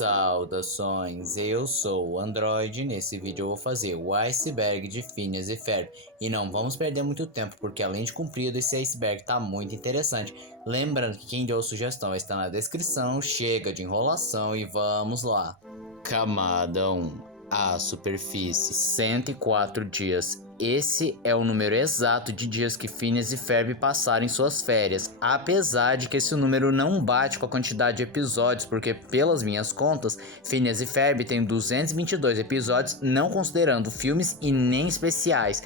Saudações, eu sou o Android. Nesse vídeo eu vou fazer o iceberg de Phineas e Ferb. E não vamos perder muito tempo, porque além de comprido, esse iceberg tá muito interessante. Lembrando que quem deu a sugestão está na descrição. Chega de enrolação e vamos lá. Camada 1. A superfície, 104 dias. Esse é o número exato de dias que Phineas e Ferb passaram em suas férias, apesar de que esse número não bate com a quantidade de episódios, porque pelas minhas contas, Phineas e Ferb tem 222 episódios, não considerando filmes e nem especiais.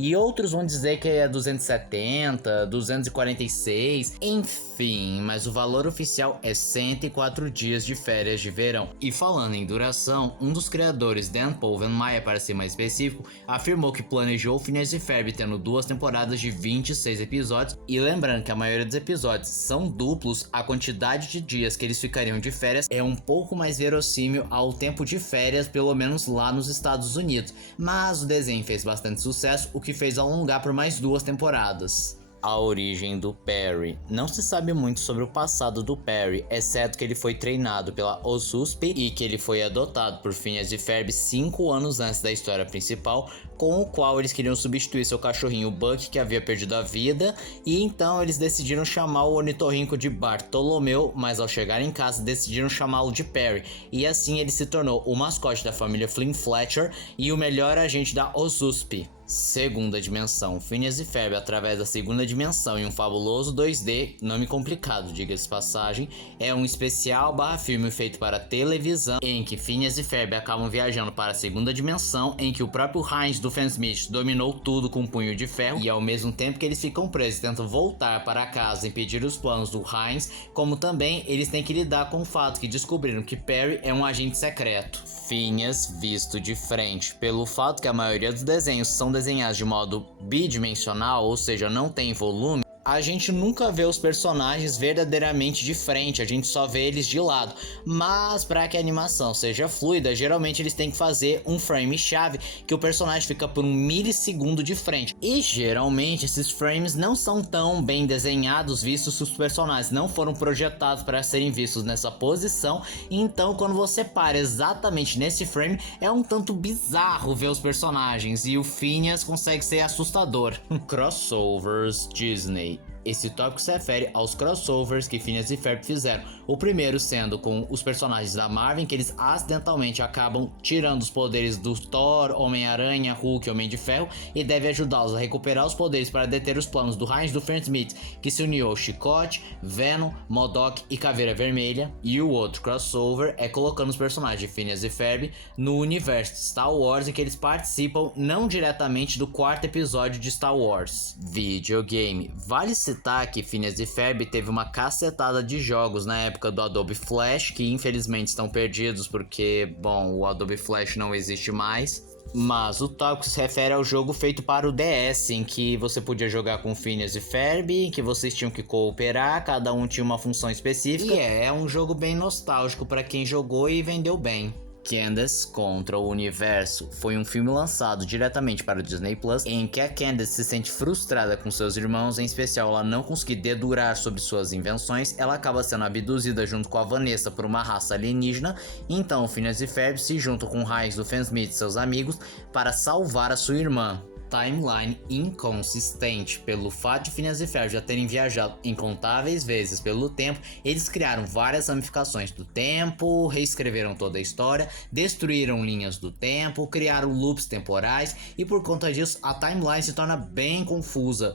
E outros vão dizer que é 270, 246, enfim, mas o valor oficial é 104 dias de férias de verão. E falando em duração, um dos criadores, Dan Povenmire para ser mais específico, afirmou que planejou Phineas e Ferb tendo 2 temporadas de 26 episódios, e lembrando que a maioria dos episódios são duplos, a quantidade de dias que eles ficariam de férias é um pouco mais verossímil ao tempo de férias, pelo menos lá nos Estados Unidos, mas o desenho fez bastante sucesso, o que fez alongar por mais 2 temporadas. A origem do Perry. Não se sabe muito sobre o passado do Perry, exceto que ele foi treinado pela OSUSP e que ele foi adotado por Phineas e Ferb 5 anos antes da história principal, com o qual eles queriam substituir seu cachorrinho Buck, que havia perdido a vida, e então eles decidiram chamar o ornitorrinco de Bartolomeu, mas ao chegar em casa decidiram chamá-lo de Perry, e assim ele se tornou o mascote da família Flynn Fletcher e o melhor agente da OSUSP. Segunda dimensão. Phineas e Ferb através da segunda dimensão em um fabuloso 2D, nome complicado, diga-se passagem, é um especial filme feito para televisão em que Phineas e Ferb acabam viajando para a segunda dimensão, em que o próprio Heinz do Smith dominou tudo com um punho de ferro, e ao mesmo tempo que eles ficam presos e tentam voltar para casa e impedir os planos do Heinz, como também eles têm que lidar com o fato que descobriram que Perry é um agente secreto. Phineas visto de frente. Pelo fato que a maioria dos desenhos são desenhados de modo bidimensional, ou seja, não tem volume, a gente nunca vê os personagens verdadeiramente de frente, a gente só vê eles de lado. Mas para que a animação seja fluida, geralmente eles têm que fazer um frame chave que o personagem fica por um milissegundo de frente. E geralmente esses frames não são tão bem desenhados, vistos que os personagens não foram projetados para serem vistos nessa posição. Então quando você para exatamente nesse frame, é um tanto bizarro ver os personagens, e o Phineas consegue ser assustador. Crossovers Disney. Esse tópico se refere aos crossovers que Phineas e Ferb fizeram, o primeiro sendo com os personagens da Marvel, que eles acidentalmente acabam tirando os poderes do Thor, Homem-Aranha, Hulk e Homem de Ferro, e deve ajudá-los a recuperar os poderes para deter os planos do Heinz do Smith, que se uniu ao Chicote, Venom, MODOK e Caveira Vermelha. E o outro crossover é colocando os personagens de Phineas e Ferb no universo de Star Wars, em que eles participam não diretamente do 4º episódio de Star Wars. Videogame. Vale citar que Phineas e Ferb teve uma cacetada de jogos na época do Adobe Flash, que infelizmente estão perdidos porque, bom, o Adobe Flash não existe mais. Mas o tópico se refere ao jogo feito para o DS, em que você podia jogar com Phineas e Ferb, em que vocês tinham que cooperar, cada um tinha uma função específica. E é um jogo bem nostálgico para quem jogou e vendeu bem. Candace contra o Universo foi um filme lançado diretamente para o Disney Plus, em que a Candace se sente frustrada com seus irmãos, em especial ela não conseguir dedurar sobre suas invenções. Ela acaba sendo abduzida junto com a Vanessa por uma raça alienígena, então Phineas e Ferb se juntam com Heinz do Smith e seus amigos para salvar a sua irmã. Timeline inconsistente. Pelo fato de Phineas e Ferb já terem viajado incontáveis vezes pelo tempo, eles criaram várias ramificações do tempo, reescreveram toda a história, destruíram linhas do tempo, criaram loops temporais, e por conta disso a timeline se torna bem confusa.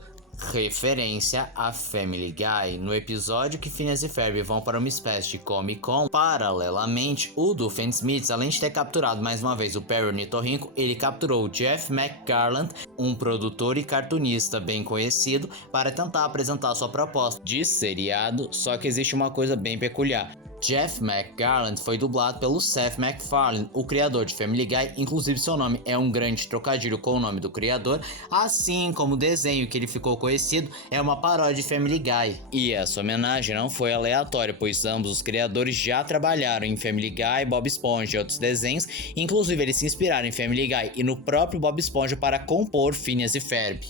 Referência a Family Guy. No episódio que Phineas e Ferb vão para uma espécie de Comic Con, paralelamente, o Doofenshmirtz, além de ter capturado mais uma vez o Perry Ornitorrinco, ele capturou o Jeff McGarland, um produtor e cartunista bem conhecido, para tentar apresentar sua proposta de seriado, só que existe uma coisa bem peculiar. Jeff McGarland foi dublado pelo Seth MacFarlane, o criador de Family Guy, inclusive seu nome é um grande trocadilho com o nome do criador, assim como o desenho que ele ficou conhecido é uma paródia de Family Guy. E essa homenagem não foi aleatória, pois ambos os criadores já trabalharam em Family Guy, Bob Esponja e outros desenhos, inclusive eles se inspiraram em Family Guy e no próprio Bob Esponja para compor Phineas e Ferb.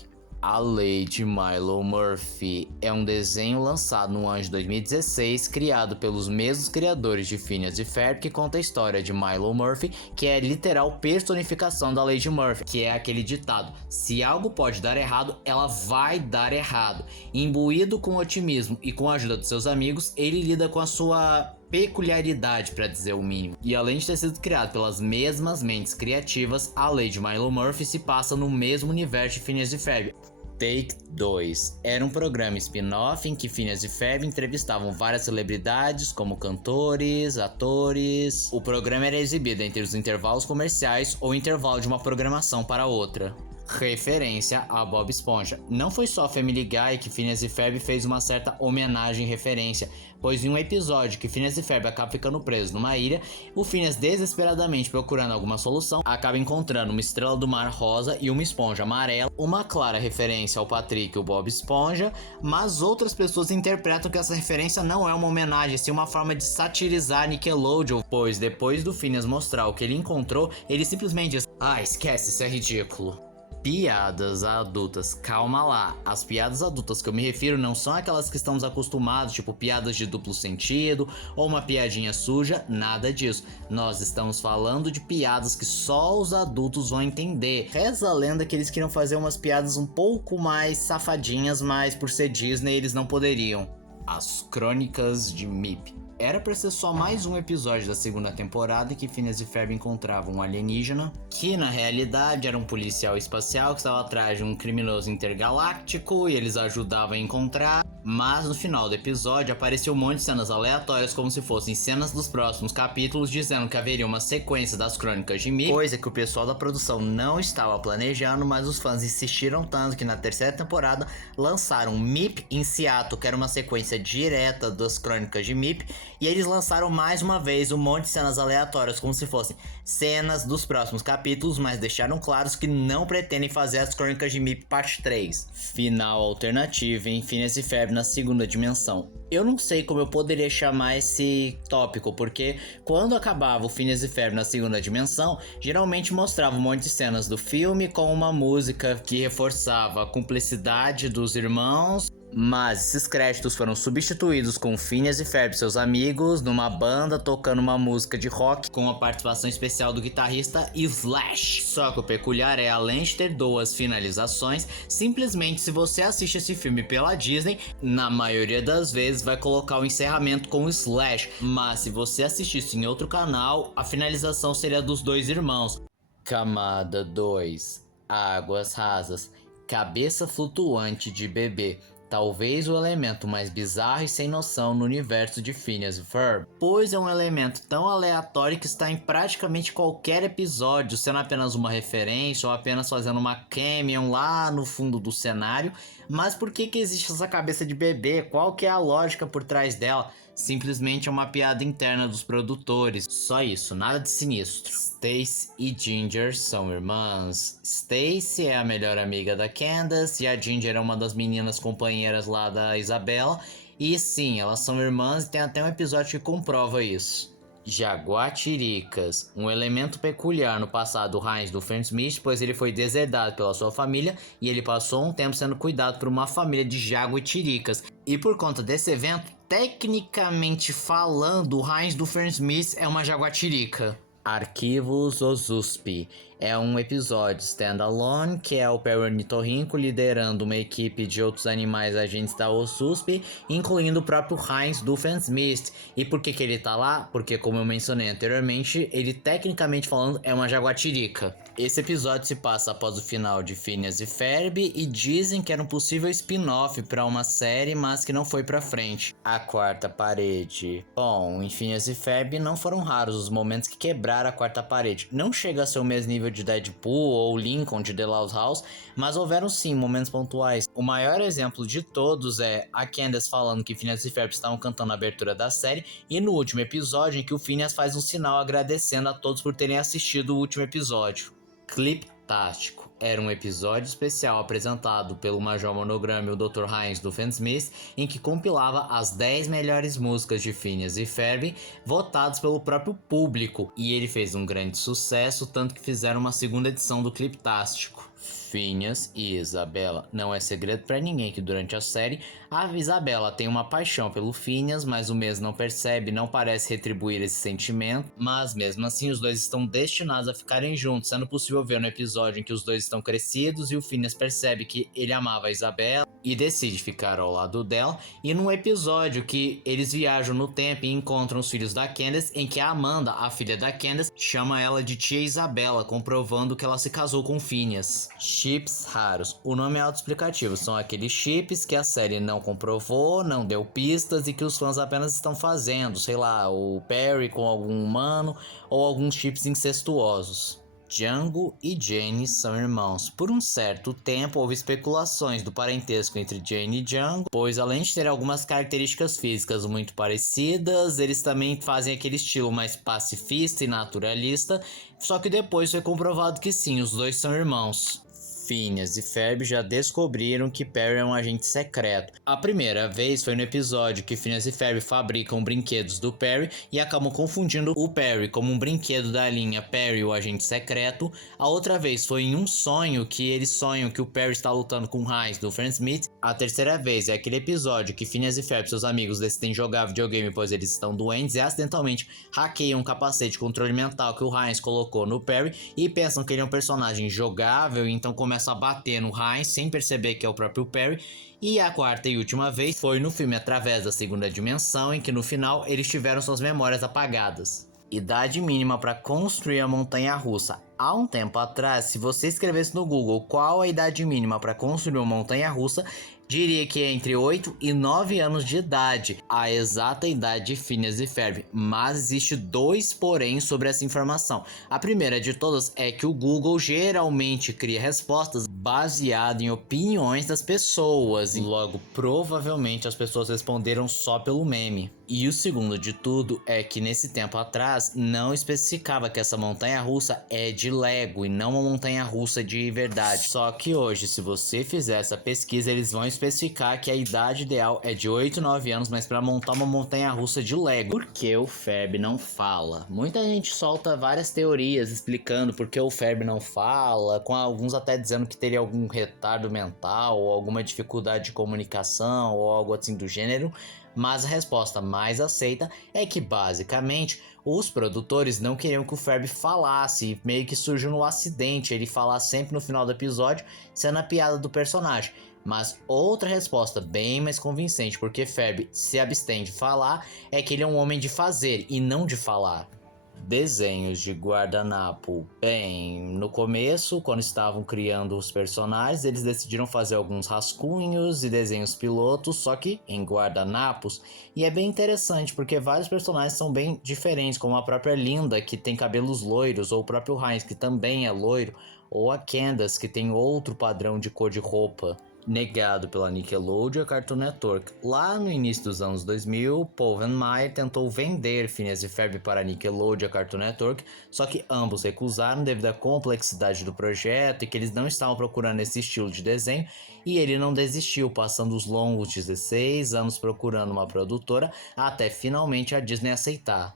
A Lei de Milo Murphy é um desenho lançado no ano de 2016, criado pelos mesmos criadores de Phineas e Ferb, que conta a história de Milo Murphy, que é a literal personificação da Lei de Murphy, que é aquele ditado: se algo pode dar errado, ela vai dar errado. Imbuído com otimismo e com a ajuda de seus amigos, ele lida com a sua peculiaridade, para dizer o mínimo. E além de ter sido criado pelas mesmas mentes criativas, a Lei de Milo Murphy se passa no mesmo universo de Phineas e Ferb. Take 2 era um programa spin-off em que Phineas e Ferb entrevistavam várias celebridades, como cantores, atores. O programa era exibido entre os intervalos comerciais ou intervalo de uma programação para outra. Referência a Bob Esponja. Não foi só Family Guy que Phineas e Ferb fez uma certa homenagem e referência, pois em um episódio que Phineas e Ferb acabam ficando presos numa ilha, o Phineas, desesperadamente procurando alguma solução, acaba encontrando uma estrela do mar rosa e uma esponja amarela, uma clara referência ao Patrick e o Bob Esponja, mas outras pessoas interpretam que essa referência não é uma homenagem, sim uma forma de satirizar Nickelodeon, pois depois do Phineas mostrar o que ele encontrou, ele simplesmente diz: ah, esquece, isso é ridículo. Piadas adultas, calma lá, as piadas adultas que eu me refiro não são aquelas que estamos acostumados, tipo piadas de duplo sentido ou uma piadinha suja, nada disso. Nós estamos falando de piadas que só os adultos vão entender. Reza a lenda que eles queriam fazer umas piadas um pouco mais safadinhas, mas por ser Disney eles não poderiam. As Crônicas de Mip. Era pra ser só mais um episódio da segunda temporada em que Phineas e Ferb encontravam um alienígena, que na realidade era um policial espacial que estava atrás de um criminoso intergaláctico e eles ajudavam a encontrar. Mas no final do episódio apareceu um monte de cenas aleatórias como se fossem cenas dos próximos capítulos, dizendo que haveria uma sequência das Crônicas de Mip, coisa que o pessoal da produção não estava planejando, mas os fãs insistiram tanto que na terceira temporada lançaram Mip in Seattle, que era uma sequência direta das Crônicas de Mip, e eles lançaram mais uma vez um monte de cenas aleatórias como se fossem cenas dos próximos capítulos, mas deixaram claros que não pretendem fazer as Crônicas de Mip parte 3. Final alternativo em Phineas e Ferb na segunda dimensão. Eu não sei como eu poderia chamar esse tópico, porque quando acabava o Phineas e Ferb na segunda dimensão, geralmente mostrava um monte de cenas do filme com uma música que reforçava a cumplicidade dos irmãos. Mas esses créditos foram substituídos com Phineas e Ferb e seus amigos numa banda tocando uma música de rock com a participação especial do guitarrista Slash. Só que o peculiar é, além de ter duas finalizações, simplesmente se você assiste esse filme pela Disney, na maioria das vezes vai colocar o encerramento com o Slash, mas se você assistisse em outro canal, a finalização seria dos dois irmãos. Camada 2. Águas rasas. Cabeça flutuante de bebê. Talvez o elemento mais bizarro e sem noção no universo de Phineas e Ferb, pois é um elemento tão aleatório que está em praticamente qualquer episódio, sendo apenas uma referência ou apenas fazendo uma cameo lá no fundo do cenário. Mas por que existe essa cabeça de bebê? Qual que é a lógica por trás dela? Simplesmente é uma piada interna dos produtores. Só isso, nada de sinistro. Stacy e Ginger são irmãs. Stacy é a melhor amiga da Candace e a Ginger é uma das meninas companheiras lá da Isabela. E sim, elas são irmãs e tem até um episódio que comprova isso. Jaguatiricas, um elemento peculiar no passado do Heinz do Fernsmith, pois ele foi deserdado pela sua família e ele passou um tempo sendo cuidado por uma família de jaguatiricas. E por conta desse evento, tecnicamente falando, o Heinz do Fernsmith é uma jaguatirica. Arquivos Ozusp é um episódio standalone que é o Perry Ornitorrinco liderando uma equipe de outros animais agentes da OSUSP, incluindo o próprio Heinz do Fernsmith. E por que ele tá lá? Porque, como eu mencionei anteriormente, ele tecnicamente falando é uma jaguatirica. Esse episódio se passa após o final de Phineas e Ferb e dizem que era um possível spin-off para uma série, mas que não foi pra frente. A quarta parede. Bom, em Phineas e Ferb não foram raros os momentos que quebraram a quarta parede. Não chega a ser o mesmo nível de Deadpool ou Lincoln de The Loud House, mas houveram sim momentos pontuais. O maior exemplo de todos é a Candace falando que Phineas e Ferb estavam cantando a abertura da série, e no último episódio em que o Phineas faz um sinal agradecendo a todos por terem assistido o último episódio. Cliptástico era um episódio especial apresentado pelo Major Monograma e o Dr. Heinz do Fernsmith, em que compilava as 10 melhores músicas de Phineas e Ferb, votados pelo próprio público, e ele fez um grande sucesso, tanto que fizeram uma segunda edição do Cliptástico. Phineas e Isabela. Não é segredo pra ninguém que durante a série, a Isabela tem uma paixão pelo Phineas, mas o mesmo não percebe, não parece retribuir esse sentimento, mas mesmo assim os dois estão destinados a ficarem juntos, sendo possível ver no episódio em que os dois estão crescidos e o Phineas percebe que ele amava a Isabela e decide ficar ao lado dela, e num episódio que eles viajam no tempo e encontram os filhos da Candace, em que a Amanda, a filha da Candace, chama ela de tia Isabela, comprovando que ela se casou com Phineas. Chips raros. O nome é autoexplicativo, são aqueles chips que a série não comprovou, não deu pistas e que os fãs apenas estão fazendo, sei lá, o Perry com algum humano ou alguns chips incestuosos. Django e Jane são irmãos. Por um certo tempo houve especulações do parentesco entre Jane e Django, pois além de ter algumas características físicas muito parecidas, eles também fazem aquele estilo mais pacifista e naturalista, só que depois foi comprovado que sim, os dois são irmãos. Phineas e Ferb já descobriram que Perry é um agente secreto. A primeira vez foi no episódio que Phineas e Ferb fabricam brinquedos do Perry e acabam confundindo o Perry como um brinquedo da linha Perry, o agente secreto. A outra vez foi em um sonho que eles sonham que o Perry está lutando com Heinz do Frank Smith. A terceira vez é aquele episódio que Phineas e Ferb e seus amigos decidem jogar videogame pois eles estão doentes e acidentalmente hackeiam um capacete de controle mental que o Heinz colocou no Perry e pensam que ele é um personagem jogável, então começa a bater no Heinz sem perceber que é o próprio Perry. E a quarta e última vez foi no filme Através da Segunda Dimensão, em que no final eles tiveram suas memórias apagadas. Idade mínima para construir a montanha-russa. Há um tempo atrás, se você escrevesse no Google qual a idade mínima para construir uma montanha-russa, diria que é entre 8 e 9 anos de idade, a exata idade de Phineas e Ferb, mas existe dois porém sobre essa informação. A primeira de todas é que o Google geralmente cria respostas baseadas em opiniões das pessoas, e logo provavelmente as pessoas responderam só pelo meme. E o segundo de tudo é que nesse tempo atrás não especificava que essa montanha-russa é de Lego e não uma montanha-russa de verdade. Só que hoje, se você fizer essa pesquisa, eles vão especificar que a idade ideal é de 8, 9 anos, mas para montar uma montanha-russa de Lego. Por que o Ferb não fala? Muita gente solta várias teorias explicando por que o Ferb não fala, com alguns até dizendo que teria algum retardo mental ou alguma dificuldade de comunicação ou algo assim do gênero. Mas a resposta mais aceita é que basicamente os produtores não queriam que o Ferb falasse, meio que surgiu no acidente ele falar sempre no final do episódio, sendo a piada do personagem. Mas outra resposta bem mais convincente porque Ferb se abstém de falar é que ele é um homem de fazer e não de falar. Desenhos de guardanapo. Bem, no começo, quando estavam criando os personagens, eles decidiram fazer alguns rascunhos e desenhos pilotos, só que em guardanapos. E é bem interessante, porque vários personagens são bem diferentes, como a própria Linda, que tem cabelos loiros, ou o próprio Heinz, que também é loiro, ou a Candace, que tem outro padrão de cor de roupa. Negado pela Nickelodeon e Cartoon Network. Lá no início dos anos 2000, Paul Van Meyer tentou vender Phineas e Ferb para a Nickelodeon e Cartoon Network, só que ambos recusaram devido à complexidade do projeto e que eles não estavam procurando esse estilo de desenho, e ele não desistiu, passando os longos 16 anos procurando uma produtora até finalmente a Disney aceitar.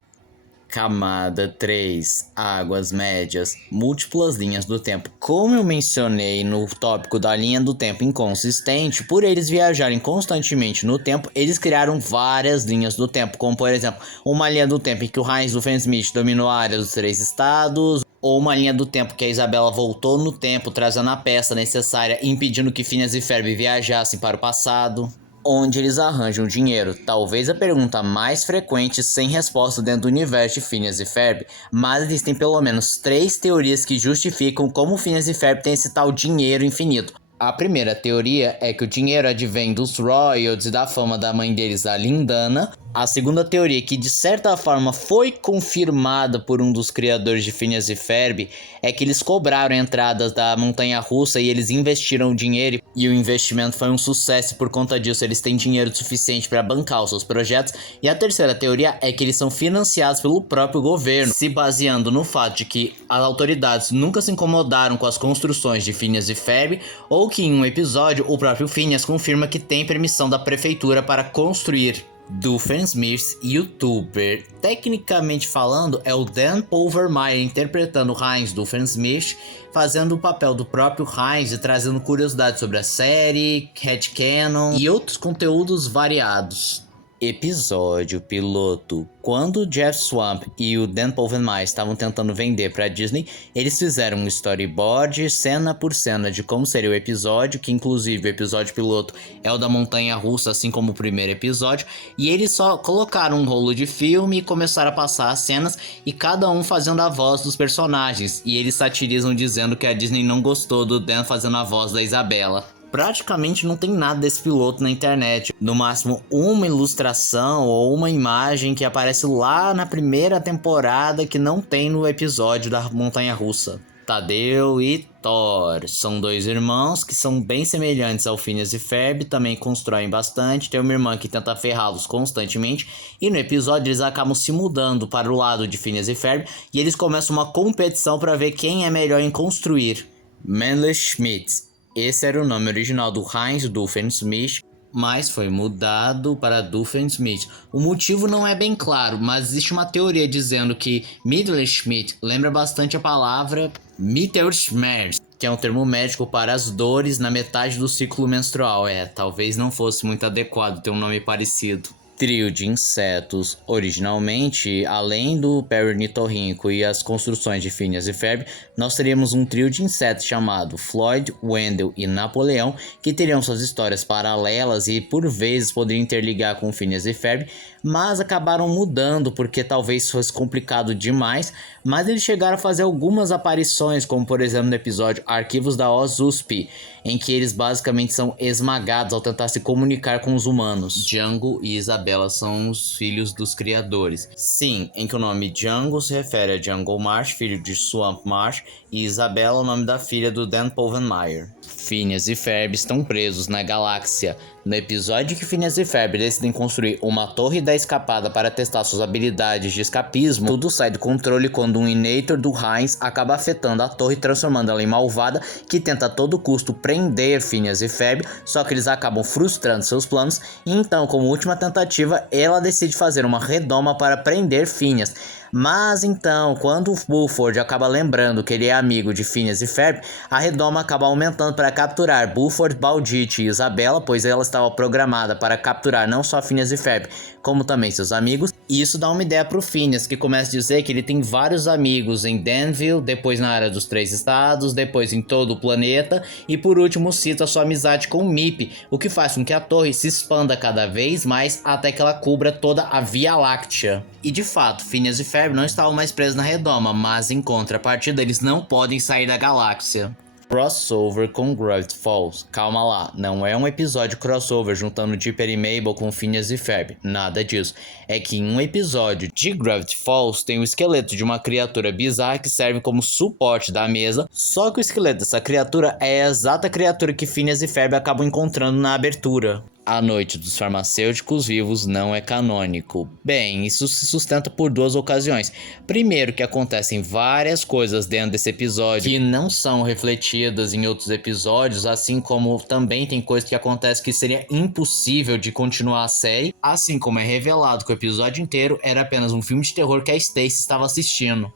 Camada 3, águas médias, múltiplas linhas do tempo. Como eu mencionei no tópico da linha do tempo inconsistente, por eles viajarem constantemente no tempo, eles criaram várias linhas do tempo, como por exemplo, uma linha do tempo em que o Heinz do Frank Smith dominou a área dos 3 estados, ou uma linha do tempo que a Isabela voltou no tempo, trazendo a peça necessária, impedindo que Phineas e Ferb viajassem para o passado. Onde eles arranjam dinheiro? Talvez a pergunta mais frequente sem resposta dentro do universo de Phineas e Ferb, mas existem pelo menos 3 teorias que justificam como Phineas e Ferb tem esse tal dinheiro infinito. A primeira teoria é que o dinheiro advém dos royalties e da fama da mãe deles, a Lindana. A segunda teoria, que de certa forma foi confirmada por um dos criadores de Phineas e Ferb, é que eles cobraram entradas da montanha-russa e eles investiram o dinheiro e o investimento foi um sucesso e por conta disso eles têm dinheiro suficiente para bancar os seus projetos. E a terceira teoria é que eles são financiados pelo próprio governo, se baseando no fato de que as autoridades nunca se incomodaram com as construções de Phineas e Ferb, ou que em um episódio o próprio Phineas confirma que tem permissão da prefeitura para construir. Doofenshmirtz, youtuber. Tecnicamente falando, é o Dan Povenmire interpretando Heinz Doofenshmirtz, fazendo o papel do próprio Heinz e trazendo curiosidades sobre a série, headcanon e outros conteúdos variados. Episódio piloto. Quando o Jeff Swamp e o Dan Povenmire estavam tentando vender para Disney, eles fizeram um storyboard, cena por cena, de como seria o episódio, que inclusive o episódio piloto é o da montanha-russa, assim como o primeiro episódio, e eles só colocaram um rolo de filme e começaram a passar as cenas, e cada um fazendo a voz dos personagens, e eles satirizam dizendo que a Disney não gostou do Dan fazendo a voz da Isabela. Praticamente não tem nada desse piloto na internet. No máximo uma ilustração ou uma imagem que aparece lá na primeira temporada que não tem no episódio da montanha-russa. Tadeu e Thor são dois irmãos que são bem semelhantes ao Phineas e Ferb, também constroem bastante, tem uma irmã que tenta ferrá-los constantemente, e no episódio eles acabam se mudando para o lado de Phineas e Ferb, e eles começam uma competição para ver quem é melhor em construir. Manly Schmidt. Esse era o nome original do Heinz Doofenshmirtz, mas foi mudado para Doofenshmirtz. O motivo não é bem claro, mas existe uma teoria dizendo que Mittelschmidt lembra bastante a palavra Mittelschmerz, que é um termo médico para as dores na metade do ciclo menstrual. Talvez não fosse muito adequado ter um nome parecido. Trio de insetos. Originalmente, além do Perronitorrinco e as construções de Phineas e Ferb, nós teríamos um trio de insetos chamado Floyd, Wendell e Napoleão, que teriam suas histórias paralelas e por vezes poderiam interligar com Phineas e Ferb, mas acabaram mudando porque talvez fosse complicado demais, mas eles chegaram a fazer algumas aparições, como por exemplo no episódio Arquivos da OSUSP, em que eles basicamente são esmagados ao tentar se comunicar com os humanos. Django e Isabela são os filhos dos criadores. Sim, em que o nome Django se refere a Django Marsh, filho de Swamp Marsh, e Isabela, o nome da filha do Dan Povenmire. Phineas e Ferb estão presos na galáxia. No episódio que Phineas e Ferb decidem construir uma torre da escapada para testar suas habilidades de escapismo, tudo sai do controle quando um Inator do Heinz acaba afetando a torre, transformando ela em malvada, que tenta a todo custo prender Phineas e Ferb, só que eles acabam frustrando seus planos, e então, como última tentativa, ela decide fazer uma redoma para prender Phineas. Mas então, quando o Buford acaba lembrando que ele é amigo de Phineas e Ferb, a redoma acaba aumentando para capturar Buford, Baldit e Isabela, pois ela estava programada para capturar não só Phineas e Ferb, como também seus amigos. E isso dá uma ideia pro Phineas, que começa a dizer que ele tem vários amigos em Danville, depois na área dos 3 estados, depois em todo o planeta, e por último cita sua amizade com Mip, o que faz com que a torre se expanda cada vez mais até que ela cubra toda a Via Láctea. E de fato, Phineas e Ferb não estavam mais presos na redoma, mas em contrapartida eles não podem sair da galáxia. Crossover com Gravity Falls. Calma lá, não é um episódio crossover juntando Dipper e Mabel com Phineas e Ferb, nada disso. É que em um episódio de Gravity Falls tem o esqueleto de uma criatura bizarra que serve como suporte da mesa, só que o esqueleto dessa criatura é a exata criatura que Phineas e Ferb acabam encontrando na abertura. A Noite dos Farmacêuticos Vivos não é canônico. Bem, isso se sustenta por duas ocasiões. Primeiro, que acontecem várias coisas dentro desse episódio que não são refletidas em outros episódios, assim como também tem coisas que acontecem que seria impossível de continuar a série, assim como é revelado que o episódio inteiro era apenas um filme de terror que a Stacy estava assistindo.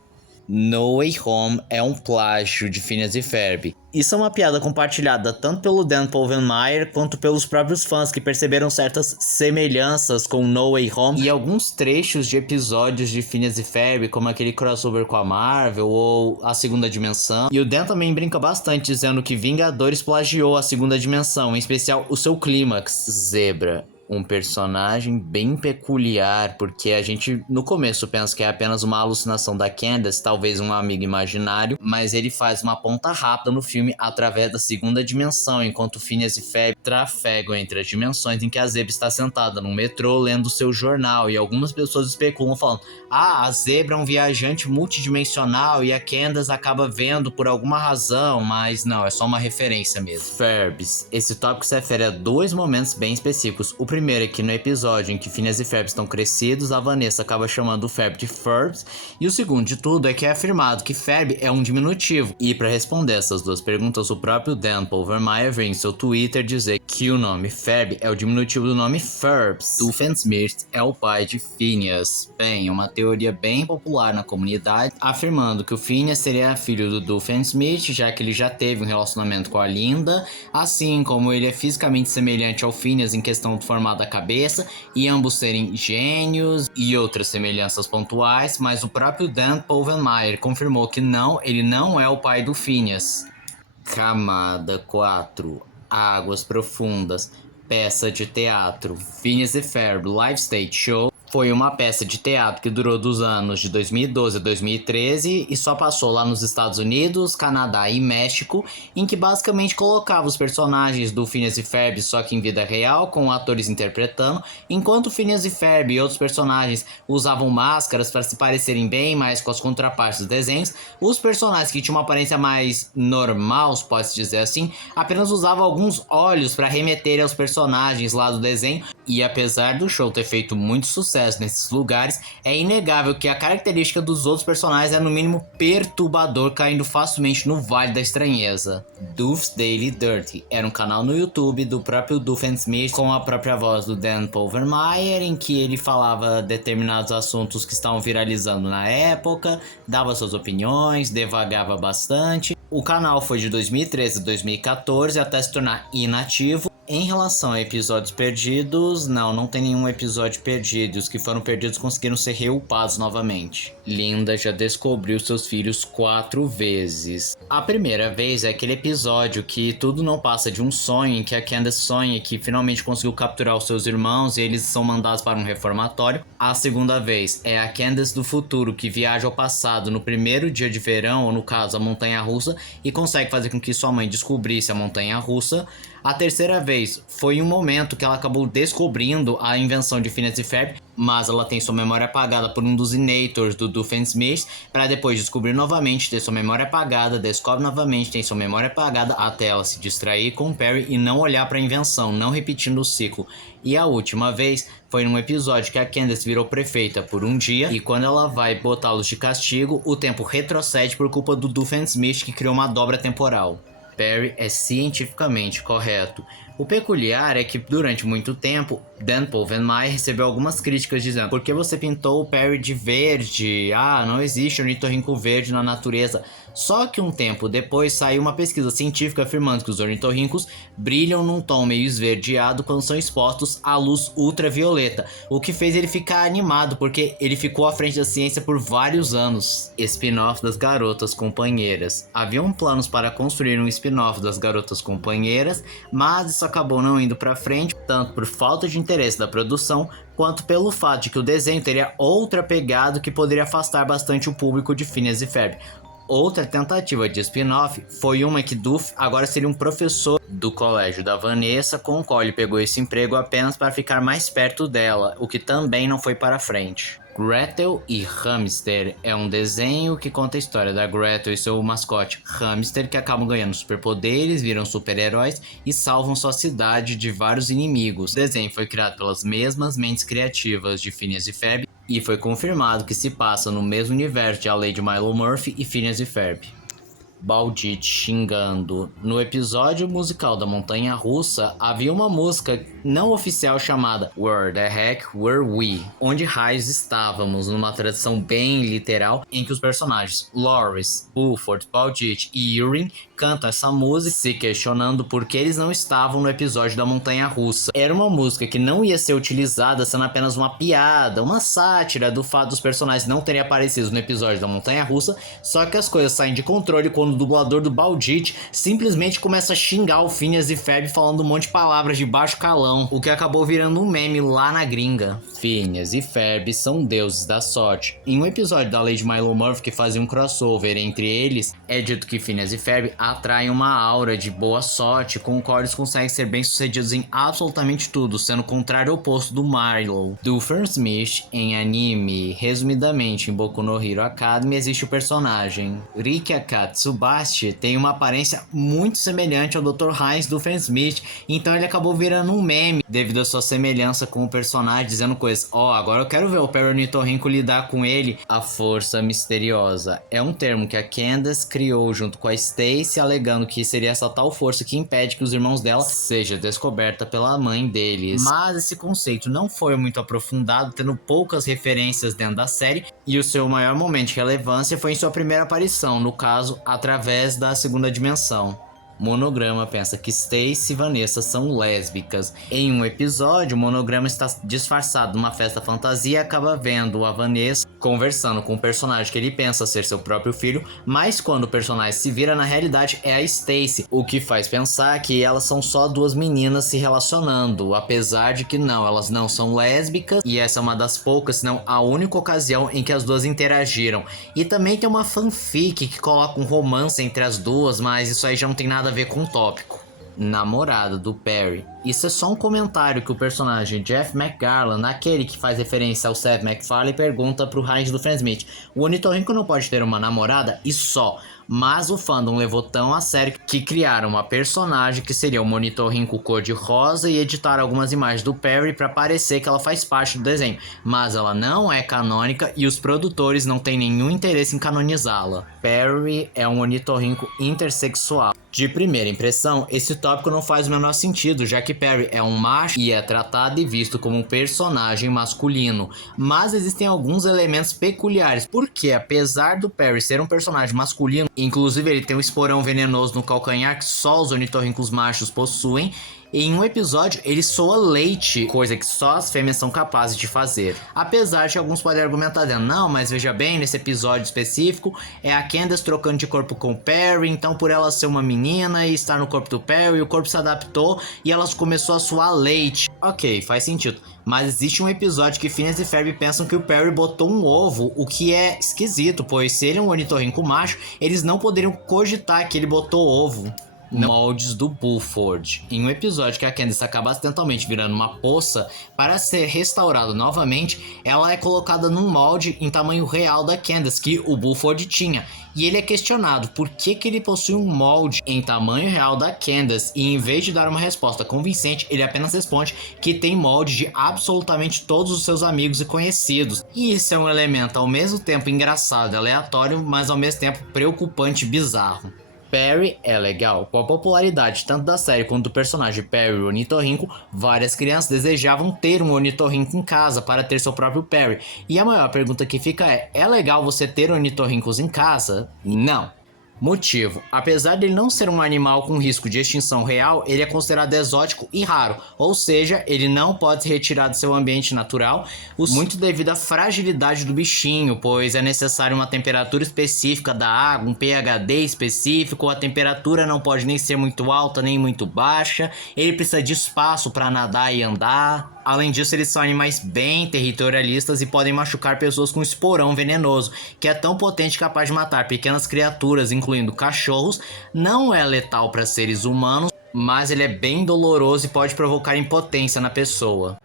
No Way Home é um plágio de Phineas e Ferb. Isso é uma piada compartilhada tanto pelo Dan Povenmire quanto pelos próprios fãs que perceberam certas semelhanças com No Way Home e alguns trechos de episódios de Phineas e Ferb, como aquele crossover com a Marvel ou A Segunda Dimensão. E o Dan também brinca bastante dizendo que Vingadores plagiou A Segunda Dimensão, em especial o seu clímax, Zebra. Um personagem bem peculiar, porque a gente no começo pensa que é apenas uma alucinação da Candace, talvez um amigo imaginário, mas ele faz uma ponta rápida no filme através da segunda dimensão, enquanto Phineas e Ferb trafegam entre as dimensões, em que a Zebra está sentada no metrô lendo seu jornal, e algumas pessoas especulam falando: a Zebra é um viajante multidimensional e a Candace acaba vendo por alguma razão, mas não, é só uma referência mesmo. Ferbs. Esse tópico se refere a dois momentos bem específicos. O primeiro primeiro é que no episódio em que Phineas e Ferb estão crescidos, a Vanessa acaba chamando o Ferb de Ferbs, e o segundo de tudo é que é afirmado que Ferb é um diminutivo. E para responder essas duas perguntas, o próprio Dan Povenmire vem em seu Twitter dizer que o nome Ferb é o diminutivo do nome Ferbs. Doofenshmirtz é o pai de Phineas. Bem, uma teoria bem popular na comunidade, afirmando que o Phineas seria filho do Doofenshmirtz, já que ele já teve um relacionamento com a Linda, assim como ele é fisicamente semelhante ao Phineas em questão do formato da cabeça, e ambos serem gênios e outras semelhanças pontuais, mas o próprio Dan Povenmire confirmou que não, ele não é o pai do Phineas. Camada 4. Águas Profundas. Peça de teatro. Phineas e Ferb Live Stage Show foi uma peça de teatro que durou dos anos de 2012 a 2013 e só passou lá nos Estados Unidos, Canadá e México, em que basicamente colocava os personagens do Phineas e Ferb só que em vida real, com atores interpretando, enquanto Phineas e Ferb e outros personagens usavam máscaras para se parecerem bem mais com as contrapartes dos desenhos. Os personagens que tinham uma aparência mais normal, pode-se dizer assim, apenas usavam alguns olhos para remeter aos personagens lá do desenho. E apesar do show ter feito muito sucesso nesses lugares, é inegável que a característica dos outros personagens é no mínimo perturbador, caindo facilmente no Vale da Estranheza. Doof's Daily Dirty era um canal no YouTube do próprio Doofenshmirtz com a própria voz do Dan Povenmire, em que ele falava determinados assuntos que estavam viralizando na época, dava suas opiniões, devagava bastante. O canal foi de 2013 a 2014 até se tornar inativo. Em relação a episódios perdidos, não tem nenhum episódio perdido. Os que foram perdidos conseguiram ser reupados novamente. Linda já descobriu seus filhos 4 vezes. A primeira vez é aquele episódio que tudo não passa de um sonho, em que a Candace sonha que finalmente conseguiu capturar os seus irmãos e eles são mandados para um reformatório. A segunda vez é a Candace do futuro, que viaja ao passado no primeiro dia de verão, ou no caso a montanha-russa, e consegue fazer com que sua mãe descobrisse a montanha-russa. A terceira vez foi um momento que ela acabou descobrindo a invenção de Phineas e Ferb, mas ela tem sua memória apagada por um dos Inators do Doofenshmirtz, para depois descobrir novamente, ter sua memória apagada, descobre novamente, tem sua memória apagada, até ela se distrair com o Perry e não olhar para a invenção, não repetindo o ciclo. E a última vez foi num episódio que a Candace virou prefeita por um dia, e quando ela vai botá-los de castigo, o tempo retrocede por culpa do Doofenshmirtz, que criou uma dobra temporal. Perry é cientificamente correto. O peculiar é que durante muito tempo, Dan Povenmire recebeu algumas críticas dizendo: por que você pintou o Perry de verde? Não existe ornitorrinco verde na natureza. Só que um tempo depois saiu uma pesquisa científica afirmando que os ornitorrincos brilham num tom meio esverdeado quando são expostos à luz ultravioleta, o que fez ele ficar animado porque ele ficou à frente da ciência por vários anos. Spin-off das Garotas Companheiras. Haviam planos para construir um spin-off das Garotas Companheiras, mas isso acabou não indo para frente, tanto por falta de interesse da produção, quanto pelo fato de que o desenho teria outra pegada que poderia afastar bastante o público de Phineas e Ferb. Outra tentativa de spin-off foi uma que Doof agora seria um professor do colégio da Vanessa, com o qual ele pegou esse emprego apenas para ficar mais perto dela, o que também não foi para frente. Gretel e Hamster é um desenho que conta a história da Gretel e seu mascote Hamster, que acabam ganhando superpoderes, viram super-heróis e salvam sua cidade de vários inimigos. O desenho foi criado pelas mesmas mentes criativas de Phineas e Ferb e foi confirmado que se passa no mesmo universo de A Lei de Milo Murphy e Phineas e Ferb. Baldit xingando. No episódio musical da Montanha Russa, havia uma música não oficial chamada Where the Heck Were We? Onde raios estávamos, numa tradução bem literal, em que os personagens Loris, Buford, Baldit e Urim cantam essa música se questionando por que eles não estavam no episódio da Montanha Russa. Era uma música que não ia ser utilizada, sendo apenas uma piada, uma sátira do fato dos personagens não terem aparecido no episódio da Montanha Russa, só que as coisas saem de controle quando o dublador do Baldit simplesmente começa a xingar o Phineas e Ferb falando um monte de palavras de baixo calão, o que acabou virando um meme lá na gringa. Phineas e Ferb são deuses da sorte. Em um episódio da Lei de Milo Murphy que fazia um crossover entre eles, é dito que Phineas e Ferb atraem uma aura de boa sorte com o qual eles conseguem ser bem-sucedidos em absolutamente tudo, sendo o contrário oposto do Milo. Doofenshmirtz em anime. Resumidamente, em Boku no Hero Academy existe o personagem Rika Katsubashi, tem uma aparência muito semelhante ao Dr. Heinz Doofenshmirtz, então ele acabou virando um meme meme devido à sua semelhança com o personagem, dizendo coisas. Agora eu quero ver o Perry Ornitorrinco lidar com ele. A força misteriosa é um termo que a Candace criou junto com a Stacy, alegando que seria essa tal força que impede que os irmãos dela seja descoberta pela mãe deles. Mas esse conceito não foi muito aprofundado, tendo poucas referências dentro da série, e o seu maior momento de relevância foi em sua primeira aparição, no caso, através da segunda dimensão. Monograma pensa que Stacy e Vanessa são lésbicas. Em um episódio, o Monograma está disfarçado numa festa fantasia e acaba vendo a Vanessa conversando com um personagem que ele pensa ser seu próprio filho, mas quando o personagem se vira, na realidade é a Stacy, o que faz pensar que elas são só duas meninas se relacionando, apesar de que não, elas não são lésbicas, e essa é uma das poucas, se não a única ocasião em que as duas interagiram. E também tem uma fanfic que coloca um romance entre as duas, mas isso aí já não tem nada a ver com o tópico. Namorada do Perry. Isso é só um comentário que o personagem Jeff McGarland, aquele que faz referência ao Seth MacFarlane, pergunta pro Heinz do Friendsmith. O Ornitorrinco não pode ter uma namorada e só. Mas o fandom levou tão a sério que criaram uma personagem que seria o Ornitorrinco cor-de-rosa e editaram algumas imagens do Perry para parecer que ela faz parte do desenho. Mas ela não é canônica e os produtores não têm nenhum interesse em canonizá-la. Perry é um ornitorrinco intersexual. De primeira impressão, esse tópico não faz o menor sentido, já que Perry é um macho e é tratado e visto como um personagem masculino. Mas existem alguns elementos peculiares, porque apesar do Perry ser um personagem masculino, inclusive ele tem um esporão venenoso no calcanhar que só os ornitorrincos machos possuem, em um episódio ele soa leite, coisa que só as fêmeas são capazes de fazer. Apesar de alguns podem argumentar dizendo, não, mas veja bem, nesse episódio específico é a Candace trocando de corpo com o Perry, então por ela ser uma menina e estar no corpo do Perry, o corpo se adaptou e ela começou a suar leite. Ok, faz sentido. Mas existe um episódio que Phineas e Ferb pensam que o Perry botou um ovo, o que é esquisito, pois se ele é um ornitorrinco macho, eles não poderiam cogitar que ele botou ovo. Moldes do Buford. Em um episódio que a Candace acaba acidentalmente virando uma poça, para ser restaurada novamente, ela é colocada num molde em tamanho real da Candace, que o Buford tinha. E ele é questionado por que ele possui um molde em tamanho real da Candace, e em vez de dar uma resposta convincente, ele apenas responde que tem molde de absolutamente todos os seus amigos e conhecidos. E isso é um elemento ao mesmo tempo engraçado e aleatório, mas ao mesmo tempo preocupante e bizarro. Perry é legal. Com a popularidade tanto da série quanto do personagem Perry o Ornitorrinco, várias crianças desejavam ter um ornitorrinco em casa para ter seu próprio Perry. E a maior pergunta que fica é legal você ter ornitorrincos em casa? Não. Motivo: apesar dele não ser um animal com risco de extinção real, ele é considerado exótico e raro, ou seja, ele não pode ser retirado do seu ambiente natural, muito devido à fragilidade do bichinho, pois é necessário uma temperatura específica da água, um pHD específico, a temperatura não pode nem ser muito alta nem muito baixa, ele precisa de espaço para nadar e andar. Além disso, eles são animais bem territorialistas e podem machucar pessoas com esporão venenoso, que é tão potente capaz de matar pequenas criaturas, incluindo cachorros. Não é letal para seres humanos, mas ele é bem doloroso e pode provocar impotência na pessoa.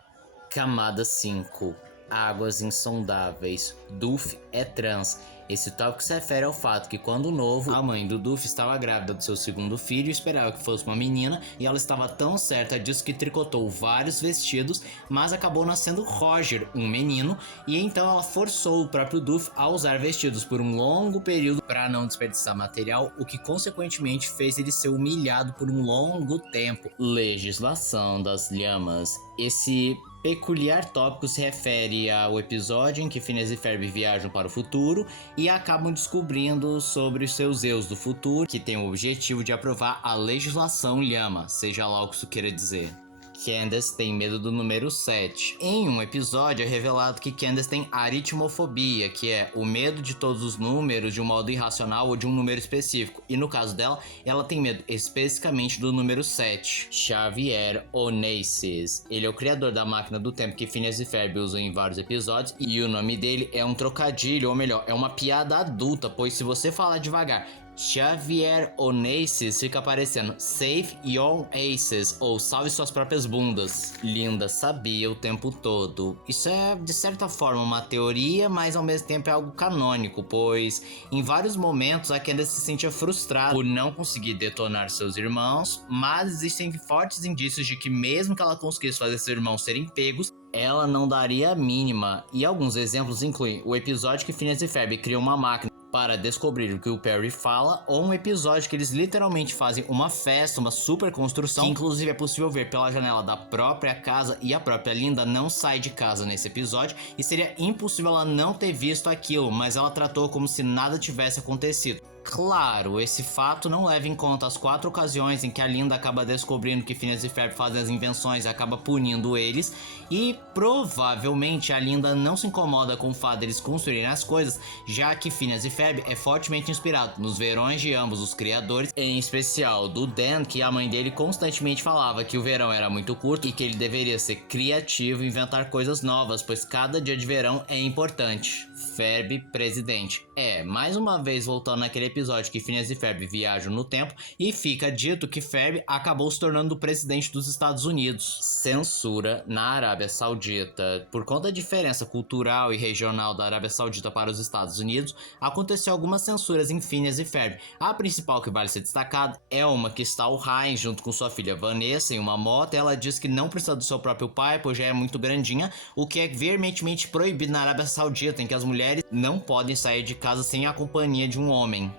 Camada 5. Águas insondáveis. Duff é trans. Esse tópico se refere ao fato que, quando novo, a mãe do Duff estava grávida do seu segundo filho e esperava que fosse uma menina, e ela estava tão certa disso que tricotou vários vestidos, mas acabou nascendo Roger, um menino, e então ela forçou o próprio Duff a usar vestidos por um longo período para não desperdiçar material, o que consequentemente fez ele ser humilhado por um longo tempo. Legislação das lhamas. Esse peculiar tópico se refere ao episódio em que Phineas e Ferb viajam para o futuro e acabam descobrindo sobre os seus eus do futuro, que tem o objetivo de aprovar a legislação lhama, seja lá o que isso queira dizer. Candace tem medo do número 7. Em um episódio é revelado que Candace tem aritmofobia, que é o medo de todos os números de um modo irracional ou de um número específico. E no caso dela, ela tem medo especificamente do número 7. Xavier Onassis. Ele é o criador da máquina do tempo que Phineas e Ferb usam em vários episódios, e o nome dele é um trocadilho, ou melhor, é uma piada adulta, pois se você falar devagar Xavier Onassis fica aparecendo Save Your Aces ou Salve Suas Próprias Bundas. Linda sabia o tempo todo. Isso é de certa forma uma teoria, mas ao mesmo tempo é algo canônico, pois em vários momentos a Candace se sentia frustrada por não conseguir detonar seus irmãos, mas existem fortes indícios de que mesmo que ela conseguisse fazer seus irmãos serem pegos, ela não daria a mínima. E alguns exemplos incluem o episódio que Phineas e Ferb criam uma máquina para descobrir o que o Perry fala, ou um episódio que eles literalmente fazem uma festa, uma super construção, que inclusive é possível ver pela janela da própria casa, e a própria Linda não sai de casa nesse episódio, e seria impossível ela não ter visto aquilo, mas ela tratou como se nada tivesse acontecido. Claro, esse fato não leva em conta as 4 ocasiões em que a Linda acaba descobrindo que Phineas e Ferb fazem as invenções e acaba punindo eles, e provavelmente a Linda não se incomoda com o fato deles construírem as coisas, já que Phineas e Ferb é fortemente inspirado nos verões de ambos os criadores, em especial do Dan, que a mãe dele constantemente falava que o verão era muito curto e que ele deveria ser criativo e inventar coisas novas, pois cada dia de verão é importante. Ferb presidente. Mais uma vez voltando naquele episódio que Phineas e Ferb viajam no tempo, e fica dito que Ferb acabou se tornando o presidente dos Estados Unidos. Censura na Arábia Saudita. Por conta da diferença cultural e regional da Arábia Saudita para os Estados Unidos, aconteceu algumas censuras em Phineas e Ferb. A principal que vale ser destacada é uma que está o Heinz junto com sua filha Vanessa em uma moto, e ela diz que não precisa do seu próprio pai, pois já é muito grandinha, o que é veementemente proibido na Arábia Saudita, em que as mulheres não podem sair de casa sem a companhia de um homem.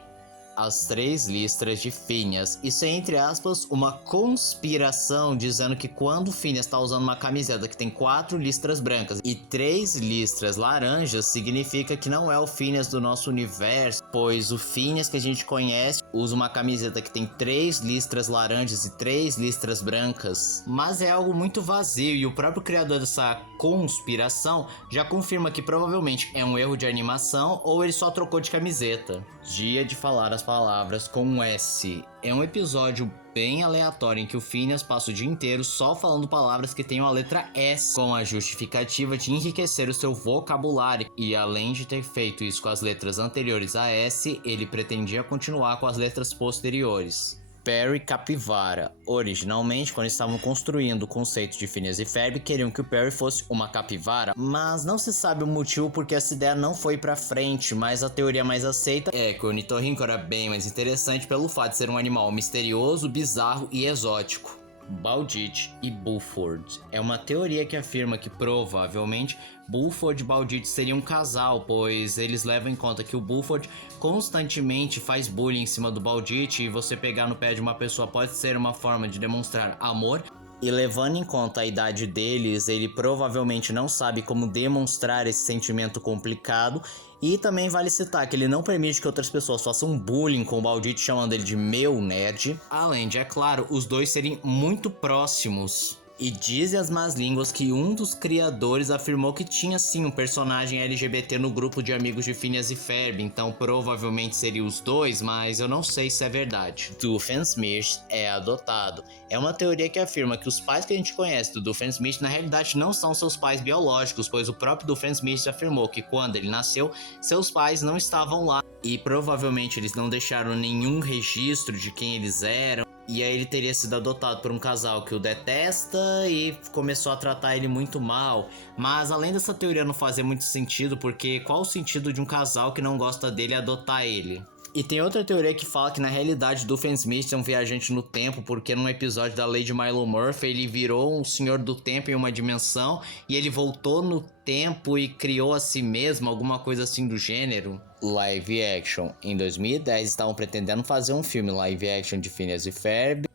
As 3 listras de Phineas. Isso é, entre aspas, uma conspiração, dizendo que quando Phineas está usando uma camiseta que tem 4 listras brancas e 3 listras laranjas, significa que não é o Phineas do nosso universo, pois o Phineas que a gente conhece usa uma camiseta que tem 3 listras laranjas e 3 listras brancas. Mas é algo muito vazio, e o próprio criador dessa conspiração já confirma que provavelmente é um erro de animação ou ele só trocou de camiseta. Dia de falar as palavras com um S. É um episódio bem aleatório em que o Phineas passa o dia inteiro só falando palavras que tenham a letra S, com a justificativa de enriquecer o seu vocabulário, e além de ter feito isso com as letras anteriores a S, ele pretendia continuar com as letras posteriores. Perry Capivara. Originalmente, quando estavam construindo o conceito de Phineas e Ferb, queriam que o Perry fosse uma capivara, mas não se sabe o motivo porque essa ideia não foi pra frente, mas a teoria mais aceita é que o ornitorrinco era bem mais interessante pelo fato de ser um animal misterioso, bizarro e exótico. Baldit e Bulford. É uma teoria que afirma que provavelmente Bulford e Baldit seriam um casal, pois eles levam em conta que o Bulford constantemente faz bullying em cima do Baldit, e você pegar no pé de uma pessoa pode ser uma forma de demonstrar amor. E levando em conta a idade deles, ele provavelmente não sabe como demonstrar esse sentimento complicado. E também vale citar que ele não permite que outras pessoas façam bullying com o Baldit, chamando ele de meu nerd. Além de, é claro, os dois serem muito próximos. E dizem as más línguas que um dos criadores afirmou que tinha sim um personagem LGBT no grupo de amigos de Phineas e Ferb, então provavelmente seria os dois, mas eu não sei se é verdade. Doofenshmirtz é adotado. É uma teoria que afirma que os pais que a gente conhece do Doofenshmirtz na realidade não são seus pais biológicos, pois o próprio Doofenshmirtz afirmou que quando ele nasceu, seus pais não estavam lá, e provavelmente eles não deixaram nenhum registro de quem eles eram. E aí ele teria sido adotado por um casal que o detesta e começou a tratar ele muito mal. Mas além dessa teoria não fazer muito sentido, porque qual o sentido de um casal que não gosta dele adotar ele? E tem outra teoria que fala que na realidade Doofenshmirtz é um viajante no tempo, porque num episódio da Lady Milo Murphy ele virou um senhor do tempo em uma dimensão e ele voltou no tempo e criou a si mesmo, alguma coisa assim do gênero. Live action. Em 2010 estavam pretendendo fazer um filme live action de Phineas e Ferb.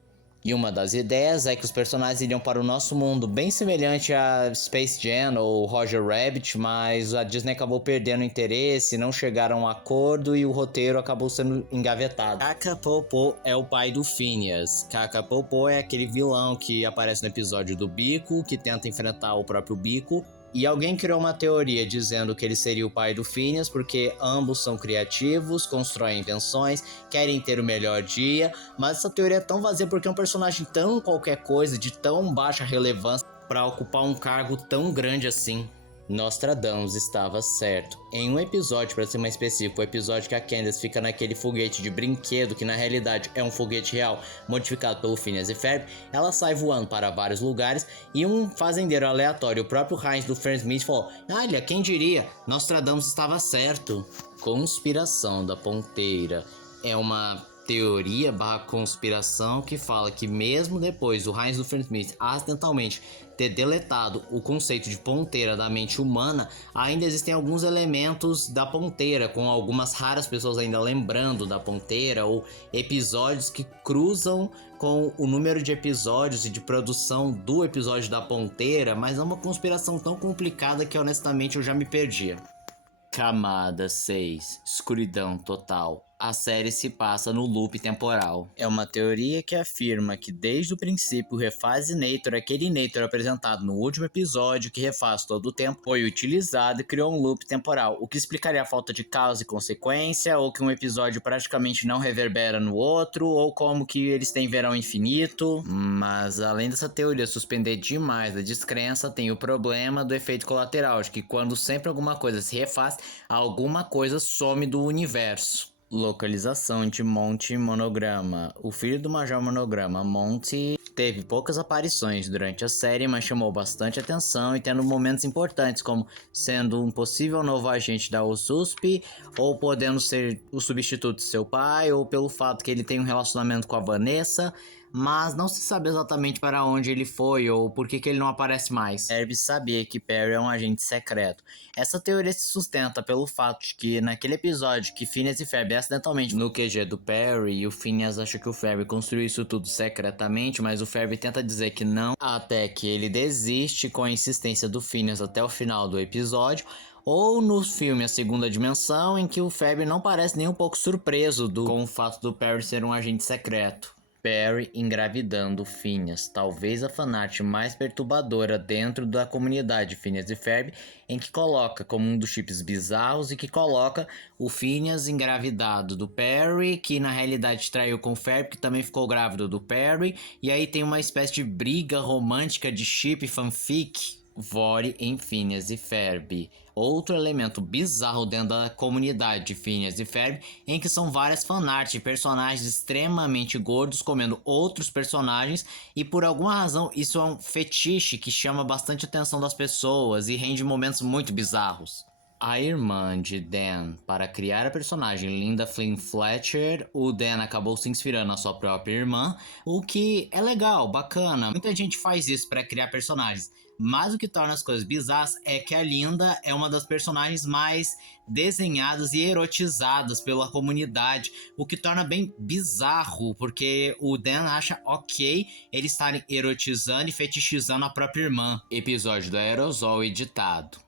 E uma das ideias é que os personagens iriam para o nosso mundo, bem semelhante a Space Jam ou Roger Rabbit, mas a Disney acabou perdendo interesse, não chegaram a um acordo e o roteiro acabou sendo engavetado. Kaka-Popo é o pai do Phineas. Kaka-Popo é aquele vilão que aparece no episódio do Bico, que tenta enfrentar o próprio Bico. E alguém criou uma teoria dizendo que ele seria o pai do Phineas porque ambos são criativos, constroem invenções, querem ter o melhor dia, mas essa teoria é tão vazia porque é um personagem tão qualquer coisa, de tão baixa relevância, para ocupar um cargo tão grande assim. Nostradamus estava certo. Em um episódio, para ser mais específico, o episódio que a Candace fica naquele foguete de brinquedo, que na realidade é um foguete real, modificado pelo Phineas e Ferb, ela sai voando para vários lugares e um fazendeiro aleatório, o próprio Heinz do Fernsmith, falou: olha, quem diria, Nostradamus estava certo. Conspiração da ponteira é uma teoria barra conspiração que fala que mesmo depois do Heinz do Fernsmith acidentalmente ter deletado o conceito de ponteira da mente humana, ainda existem alguns elementos da ponteira, com algumas raras pessoas ainda lembrando da ponteira, ou episódios que cruzam com o número de episódios e de produção do episódio da ponteira, mas é uma conspiração tão complicada que honestamente eu já me perdia. Camada 6. Escuridão total. A série se passa no loop temporal. É uma teoria que afirma que desde o princípio o Refazinator, aquele Nator apresentado no último episódio que refaz todo o tempo, foi utilizado e criou um loop temporal, o que explicaria a falta de causa e consequência, ou que um episódio praticamente não reverbera no outro, ou como que eles têm verão infinito. Mas além dessa teoria suspender demais a descrença, tem o problema do efeito colateral, de que quando sempre alguma coisa se refaz, alguma coisa some do universo. Localização de Monty Monograma. O filho do Major Monograma, Monty, teve poucas aparições durante a série, mas chamou bastante atenção e tendo momentos importantes, como sendo um possível novo agente da USP, ou podendo ser o substituto de seu pai, ou pelo fato que ele tem um relacionamento com a Vanessa, mas não se sabe exatamente para onde ele foi ou por que ele não aparece mais. Herb sabia que Perry é um agente secreto. Essa teoria se sustenta pelo fato de que naquele episódio que Phineas e Ferb acidentalmente no QG do Perry, e o Phineas acha que o Ferb construiu isso tudo secretamente, mas o Ferb tenta dizer que não, até que ele desiste com a insistência do Phineas até o final do episódio. Ou no filme A Segunda Dimensão, em que o Ferb não parece nem um pouco surpreso com o fato do Perry ser um agente secreto. Perry engravidando Phineas, talvez a fanart mais perturbadora dentro da comunidade Phineas e Ferb, em que coloca como um dos chips bizarros e que coloca o Phineas engravidado do Perry, que na realidade traiu com o Ferb, que também ficou grávido do Perry, e aí tem uma espécie de briga romântica de chip fanfic. Vore em Phineas e Ferb. Outro elemento bizarro dentro da comunidade de Phineas e Ferb, em que são várias fanarts de personagens extremamente gordos comendo outros personagens, e por alguma razão isso é um fetiche que chama bastante atenção das pessoas e rende momentos muito bizarros. A irmã de Dan, para criar a personagem Linda Flynn Fletcher, o Dan acabou se inspirando na sua própria irmã, o que é legal, bacana. Muita gente faz isso para criar personagens, mas o que torna as coisas bizarras é que a Linda é uma das personagens mais desenhadas e erotizadas pela comunidade, o que torna bem bizarro, porque o Dan acha ok eles estarem erotizando e fetichizando a própria irmã. Episódio do Aerosol editado.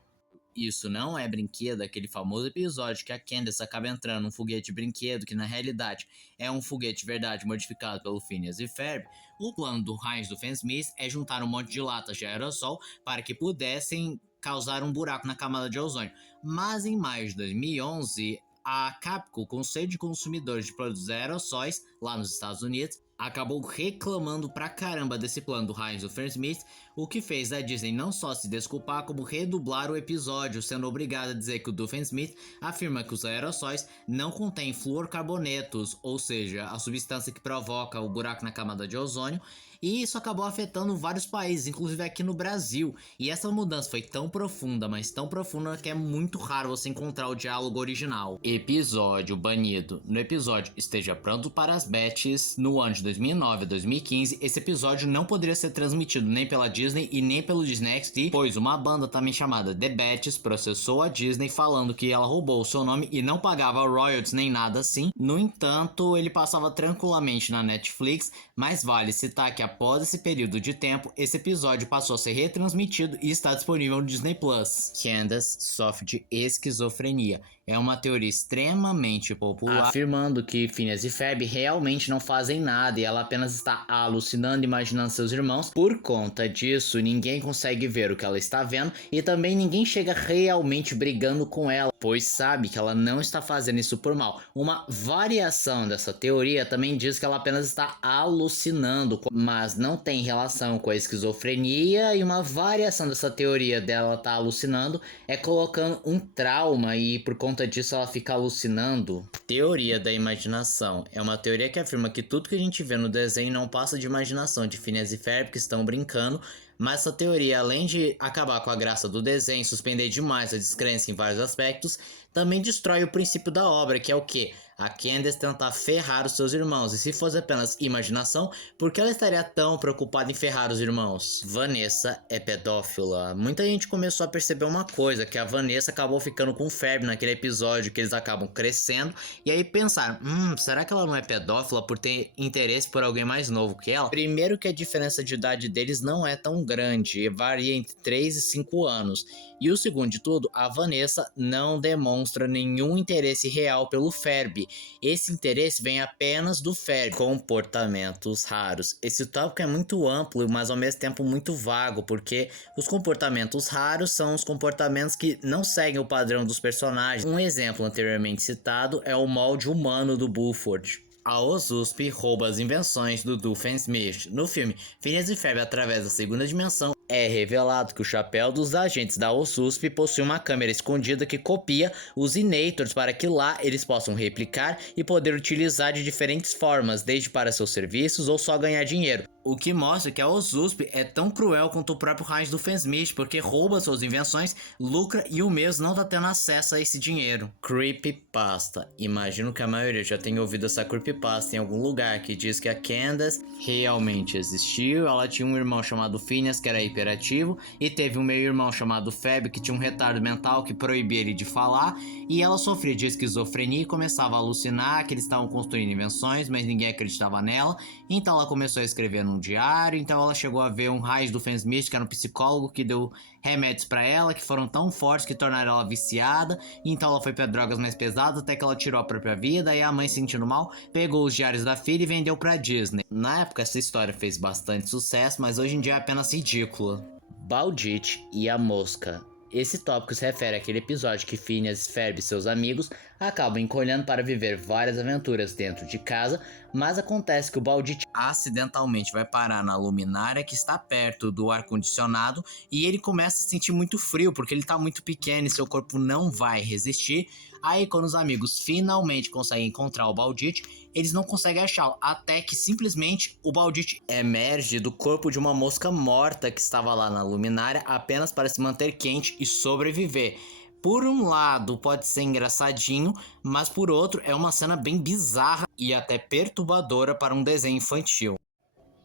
Isso não é brinquedo, aquele famoso episódio que a Candace acaba entrando num foguete brinquedo, que na realidade é um foguete verdade modificado pelo Phineas e Ferb. O plano do Heinz do Fernsmith é juntar um monte de latas de aerossol para que pudessem causar um buraco na camada de ozônio. Mas em maio de 2011, a Capcom, Conselho de Consumidores de Produtos Aerossóis, lá nos Estados Unidos, acabou reclamando pra caramba desse plano do Heinz do Fernsmith, o que fez a Disney não só se desculpar, como redublar o episódio, sendo obrigada a dizer que o Doofenshmirtz afirma que os aerossóis não contêm fluorcarbonetos, ou seja, a substância que provoca o buraco na camada de ozônio, e isso acabou afetando vários países, inclusive aqui no Brasil. E essa mudança foi tão profunda, mas tão profunda, que é muito raro você encontrar o diálogo original. Episódio banido. No episódio Esteja Pronto para as Bets, no ano de 2009 a 2015, esse episódio não poderia ser transmitido nem pela Disney e nem pelo Disney XD, pois uma banda também chamada The Bets processou a Disney falando que ela roubou o seu nome e não pagava royalties nem nada assim. No entanto, ele passava tranquilamente na Netflix, mas vale citar que após esse período de tempo, esse episódio passou a ser retransmitido e está disponível no Disney Plus. Candace sofre de esquizofrenia. é uma teoria extremamente popular, afirmando que Phineas e Ferb realmente não fazem nada e ela apenas está alucinando e imaginando seus irmãos. Por conta disso, ninguém consegue ver o que ela está vendo e também ninguém chega realmente brigando com ela, pois sabe que ela não está fazendo isso por mal. Uma variação dessa teoria também diz que ela apenas está alucinando, mas não tem relação com a esquizofrenia, e uma variação dessa teoria dela estar alucinando é colocando um trauma e por conta disso ela fica alucinando. Teoria da imaginação é uma teoria que afirma que tudo que a gente vê no desenho não passa de imaginação de Phineas e Ferb que estão brincando, mas essa teoria, além de acabar com a graça do desenho, suspender demais a descrença em vários aspectos, também destrói o princípio da obra, que é o que? A Candace tentar ferrar os seus irmãos, e se fosse apenas imaginação, por que ela estaria tão preocupada em ferrar os irmãos? Vanessa é pedófila. Muita gente começou a perceber uma coisa, que a Vanessa acabou ficando com o Ferb naquele episódio que eles acabam crescendo, e aí pensaram, será que ela não é pedófila por ter interesse por alguém mais novo que ela? Primeiro que a diferença de idade deles não é tão grande, varia entre 3 e 5 anos. E o segundo de tudo, a Vanessa não demonstra nenhum interesse real pelo Ferb. Esse interesse vem apenas do Ferb. Comportamentos raros. Esse tópico é muito amplo, mas ao mesmo tempo muito vago, porque os comportamentos raros são os comportamentos que não seguem o padrão dos personagens. Um exemplo anteriormente citado é o molde humano do Buford. A OSUSP rouba as invenções do Doofenshmirtz. No filme Phineas e Ferb através da segunda dimensão, é revelado que o chapéu dos agentes da OSUSP possui uma câmera escondida que copia os Inators para que lá eles possam replicar e poder utilizar de diferentes formas, desde para seus serviços ou só ganhar dinheiro. O que mostra que a OSUSP é tão cruel quanto o próprio Heinz Doofenshmirtz, porque rouba suas invenções, lucra e o mesmo não está tendo acesso a esse dinheiro. Creepypasta. Imagino que a maioria já tenha ouvido essa creepypasta em algum lugar, que diz que a Candace realmente existiu. Ela tinha um irmão chamado Phineas que era hiperativo, e teve um meio-irmão chamado Ferb que tinha um retardo mental que proibia ele de falar, e ela sofria de esquizofrenia e começava a alucinar que eles estavam construindo invenções, mas ninguém acreditava nela. Então ela começou a escrever num diário, então ela chegou a ver um Heinz Doofenshmirtz, que era um psicólogo que deu remédios para ela, que foram tão fortes que tornaram ela viciada, então ela foi para drogas mais pesadas até que ela tirou a própria vida, e a mãe, sentindo mal, pegou os diários da filha e vendeu pra Disney. Na época essa história fez bastante sucesso, mas hoje em dia é apenas ridícula. Balditch e a mosca. Esse tópico se refere àquele episódio que Phineas, Ferb e seus amigos acabam encolhendo para viver várias aventuras dentro de casa, mas acontece que o Balditch acidentalmente vai parar na luminária que está perto do ar-condicionado, e ele começa a sentir muito frio porque ele está muito pequeno e seu corpo não vai resistir. Aí quando os amigos finalmente conseguem encontrar o Balditch, eles não conseguem achá-lo, até que simplesmente o Balditch emerge do corpo de uma mosca morta que estava lá na luminária apenas para se manter quente e sobreviver. Por um lado pode ser engraçadinho, mas por outro é uma cena bem bizarra e até perturbadora para um desenho infantil.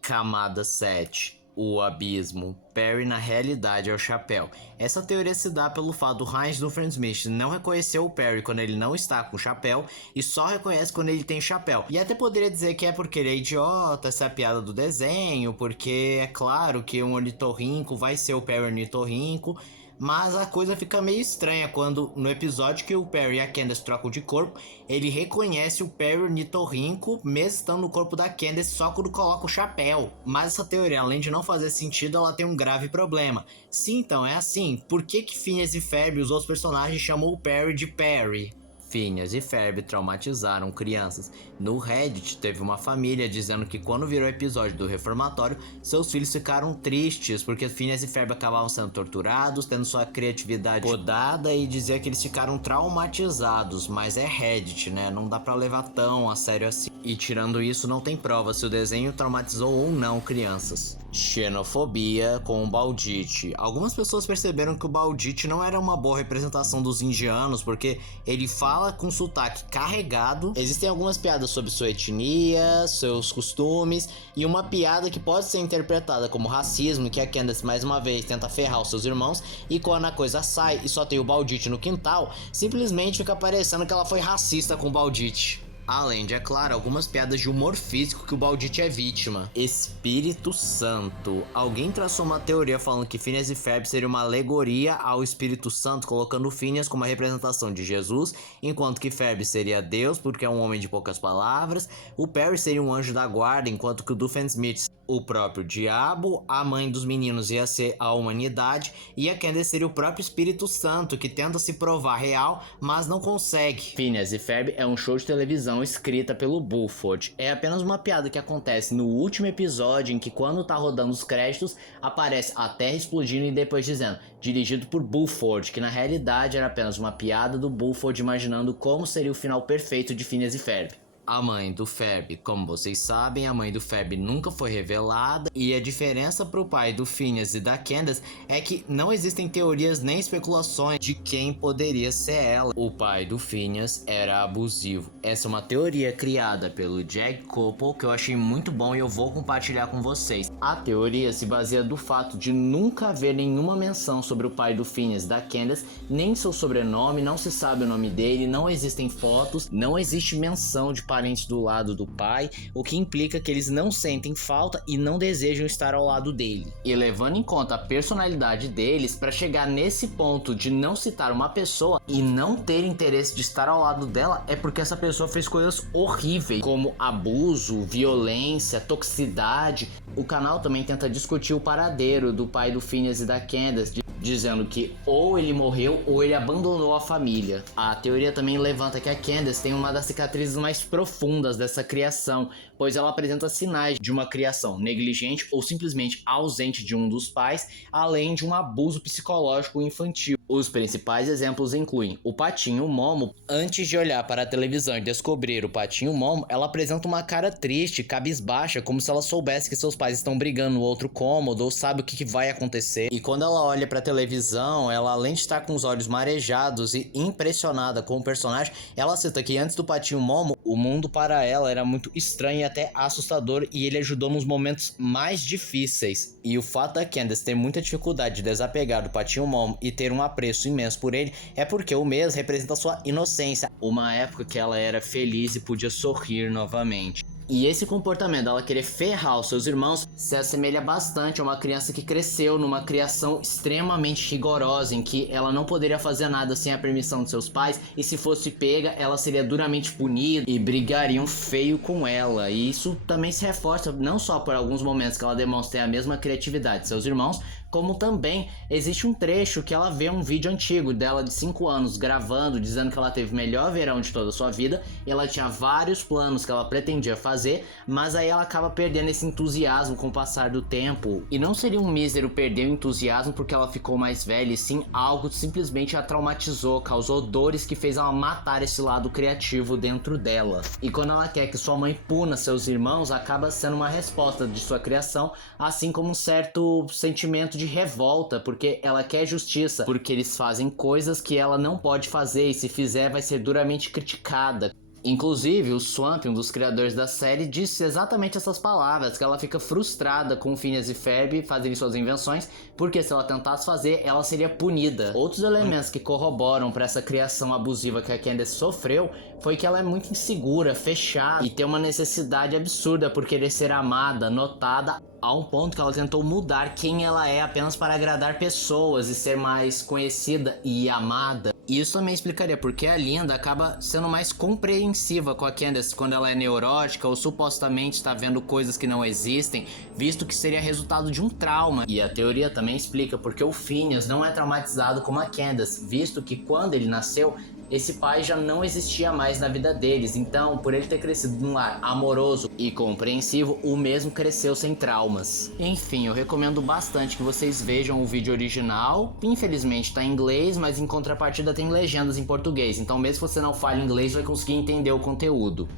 Camada 7. O abismo. Perry na realidade é o chapéu. Essa teoria se dá pelo fato do Heinz Doofenshmirtz não reconhecer o Perry quando ele não está com o chapéu e só reconhece quando ele tem chapéu. E até poderia dizer que é porque ele é idiota, essa é a piada do desenho, porque é claro que um ornitorrinco vai ser o Perry ornitorrinco. Mas a coisa fica meio estranha quando, no episódio que o Perry e a Candace trocam de corpo, ele reconhece o Perry ornitorrinco, mesmo estando no corpo da Candace, só quando coloca o chapéu. Mas essa teoria, além de não fazer sentido, ela tem um grave problema. Se então é assim, por que Phineas e Ferb e os outros personagens chamam o Perry de Perry? Phineas e Ferb traumatizaram crianças. No Reddit teve uma família dizendo que quando virou o episódio do reformatório, seus filhos ficaram tristes porque Phineas e Ferb acabavam sendo torturados, tendo sua criatividade podada, e dizia que eles ficaram traumatizados. Mas é Reddit, né? Não dá pra levar tão a sério assim. E tirando isso, não tem prova se o desenho traumatizou ou não crianças. Xenofobia com o Balditch. Algumas pessoas perceberam que o Balditch não era uma boa representação dos indianos, porque ele fala com sotaque carregado. Existem algumas piadas sobre sua etnia, seus costumes, e uma piada que pode ser interpretada como racismo, que a Candace mais uma vez tenta ferrar os seus irmãos, e quando a coisa sai e só tem o Balditch no quintal, simplesmente fica parecendo que ela foi racista com o Balditch. Além de, é claro, algumas piadas de humor físico que o Baldite é vítima. Espírito Santo. Alguém traçou uma teoria falando que Phineas e Ferb seria uma alegoria ao Espírito Santo, colocando Phineas como a representação de Jesus, enquanto que Ferb seria Deus, porque é um homem de poucas palavras, o Perry seria um anjo da guarda, enquanto que o Doofenshmirtz o próprio diabo, a mãe dos meninos ia ser a humanidade e a Candace seria o próprio Espírito Santo, que tenta se provar real, mas não consegue. Phineas e Ferb é um show de televisão escrita pelo Buford. É apenas uma piada que acontece no último episódio, em que quando tá rodando os créditos, aparece a Terra explodindo e depois dizendo, dirigido por Buford, que na realidade era apenas uma piada do Buford imaginando como seria o final perfeito de Phineas e Ferb. A mãe do Ferb, como vocês sabem, a mãe do Ferb nunca foi revelada, e a diferença pro pai do Phineas e da Candace é que não existem teorias nem especulações de quem poderia ser ela. O pai do Phineas era abusivo. Essa é uma teoria criada pelo Jack Koppel que eu achei muito bom e eu vou compartilhar com vocês. A teoria se baseia do fato de nunca haver nenhuma menção sobre o pai do Phineas e da Candace, nem seu sobrenome, não se sabe o nome dele, não existem fotos, não existe menção de parentes do lado do pai, o que implica que eles não sentem falta e não desejam estar ao lado dele. E levando em conta a personalidade deles, para chegar nesse ponto de não citar uma pessoa e não ter interesse de estar ao lado dela, é porque essa pessoa fez coisas horríveis, como abuso, violência, toxicidade. O canal também tenta discutir o paradeiro do pai do Phineas e da Candace, dizendo que ou ele morreu ou ele abandonou a família. A teoria também levanta que a Candace tem uma das cicatrizes mais profundas dessa criação, pois ela apresenta sinais de uma criação negligente ou simplesmente ausente de um dos pais, além de um abuso psicológico infantil. Os principais exemplos incluem o Patinho Momo. Antes de olhar para a televisão e descobrir o Patinho Momo, ela apresenta uma cara triste, cabisbaixa, como se ela soubesse que seus pais estão brigando no outro cômodo ou sabe o que vai acontecer. E quando ela olha para a televisão, ela, além de estar com os olhos marejados e impressionada com o personagem, ela cita que antes do Patinho Momo, o mundo para ela era muito estranho e até assustador, e ele ajudou nos momentos mais difíceis. E o fato da Candace ter muita dificuldade de desapegar do Patinho Momo e ter um apreço imenso por ele é porque o mesmo representa sua inocência, uma época que ela era feliz e podia sorrir novamente. E esse comportamento dela querer ferrar os seus irmãos se assemelha bastante a uma criança que cresceu numa criação extremamente rigorosa, em que ela não poderia fazer nada sem a permissão de seus pais, e se fosse pega, ela seria duramente punida e brigariam feio com ela. E isso também se reforça não só por alguns momentos que ela demonstra a mesma criatividade de seus irmãos, como também existe um trecho que ela vê um vídeo antigo dela de 5 anos gravando, dizendo que ela teve o melhor verão de toda a sua vida, e ela tinha vários planos que ela pretendia fazer, mas aí ela acaba perdendo esse entusiasmo com o passar do tempo. E não seria um mísero perder o entusiasmo porque ela ficou mais velha, e sim algo que simplesmente a traumatizou, causou dores que fez ela matar esse lado criativo dentro dela. E quando ela quer que sua mãe puna seus irmãos, acaba sendo uma resposta de sua criação, assim como um certo sentimento de revolta, porque ela quer justiça, porque eles fazem coisas que ela não pode fazer, e se fizer vai ser duramente criticada. Inclusive, o Swamp, um dos criadores da série, disse exatamente essas palavras, que ela fica frustrada com Phineas e Ferb fazerem suas invenções, porque se ela tentasse fazer, ela seria punida. Outros elementos que corroboram para essa criação abusiva que a Candace sofreu foi que ela é muito insegura, fechada e tem uma necessidade absurda por querer ser amada, notada, a um ponto que ela tentou mudar quem ela é apenas para agradar pessoas e ser mais conhecida e amada. E isso também explicaria porque a Linda acaba sendo mais compreensiva com a Candace quando ela é neurótica ou supostamente está vendo coisas que não existem, visto que seria resultado de um trauma. E a teoria também explica porque o Phineas não é traumatizado como a Candace, visto que quando ele nasceu, esse pai já não existia mais na vida deles, então por ele ter crescido num lar amoroso e compreensivo, o mesmo cresceu sem traumas. Enfim, eu recomendo bastante que vocês vejam o vídeo original. Infelizmente tá em inglês, mas em contrapartida tem legendas em português, então mesmo que você não fale inglês, vai conseguir entender o conteúdo.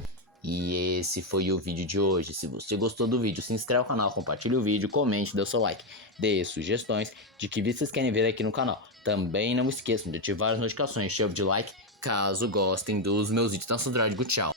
E esse foi o vídeo de hoje. Se você gostou do vídeo, se inscreve no canal, compartilhe o vídeo, comente, dê o seu like, dê sugestões de que vídeos vocês querem ver aqui no canal. Também não esqueçam de ativar as notificações, chave de like, caso gostem dos meus vídeos. Então, Android, tchau!